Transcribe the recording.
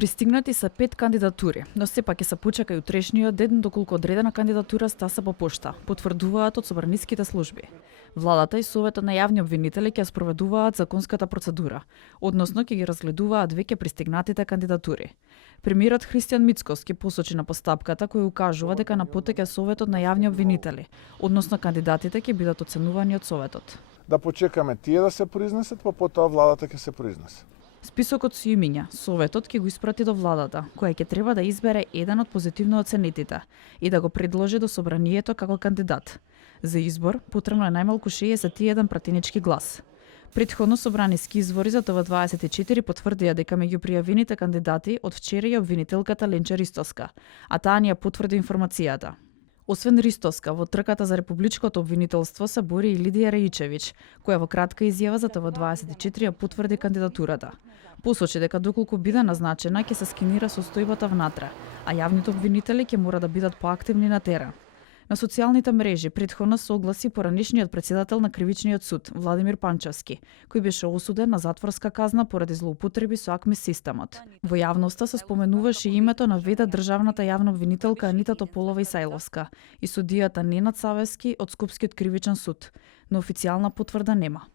Пристигнати се 5 кандидатури, но сепак ќе се почека и утрешниот ден доколку одредена кандидатура стаса по пошта, потврдуваат од собраниските служби. Владата и Советот на јавни обвинители ќе спроведуваат законската процедура, односно ќе ги разгледуваат веќе пристигнатите кандидатури. Премиерот Христијан Мицкоски посочи на постапката кој укажува дека на потек е Советот на јавни обвинители, односно кандидатите ќе бидат оценувани од Советот. Да почекаме тие да се произнесат, па потоа владата ќе се произнесе. Списокот со имиња Советот ќе го испрати до владата, која ќе треба да избере еден од позитивно оценетите и да го предложи до собранието како кандидат. За избор потребно е најмалку 61 пратенички глас. Претходно собраниски извори за ТВ24 потврдија дека меѓу пријавените кандидати од вчера е обвинителката Ленче Ристоска, а таа ни ја потврди информацијата. Освен Ристоска, во трката за републичкото обвинителство се бори и Лидија Раичевиќ, која во кратка изјава за ТВ24 ја потврди кандидатурата. Посочи дека доколку биде назначена ќе се скинира состојбата внатре, а јавните обвинители ќе мора да бидат поактивни на терен. На социјалните мрежи претходно се огласи поранешниот председател на Кривичниот суд, Владимир Панчевски, кој беше осуден на затворска казна поради злоупотреби со АКМИ системот. Во јавноста се споменуваше името на ВД државната јавна обвинителка Анита Тополова Исајловска и судијата Ненад Савески од Скопскиот кривичен суд, но официјална потврда нема.